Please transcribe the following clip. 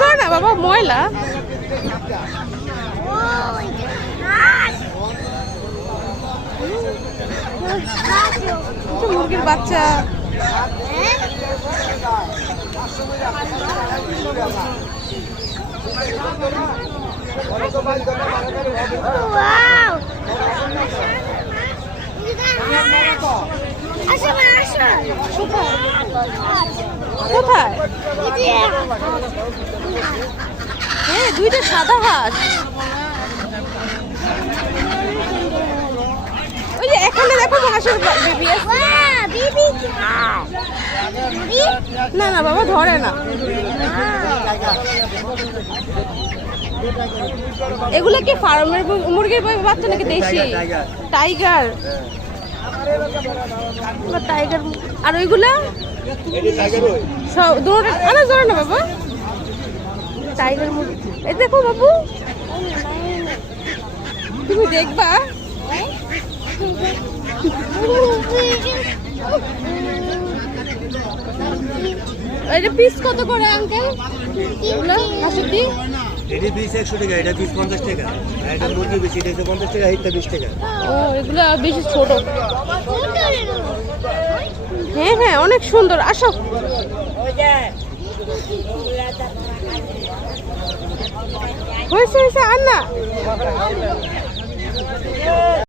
ধর না বাবা, ময়লা। মুরগির বাচ্চা। কোথায়? হ্যাঁ, দুইটা সাদা হাঁস। ওই যে এখানে দেখো হাঁসের বেবি আছে। না না বাবা, ধরে না। এগুলো কি ফার্মের মুরগির বাচ্চা নাকি দেশি? টাইগার। টাইগার। আর ওইগুলা ধরে না বাবা, টাইগার মুরগি। এই দেখো বাবু, তুমি দেখবা। এটা পিস কত করে আঙ্কেল? হাঁসের ডিম এটা পিস 100 টাকা, এটা পিস 50 টাকা। আর এটা মুরগি বেশি, এটা 50 টাকা, এটা 20 টাকা। ও, এগুলো বেশি ছোট। হ্যাঁ হ্যাঁ, অনেক সুন্দর। আসো। হয়েছে হয়েছে, আর না।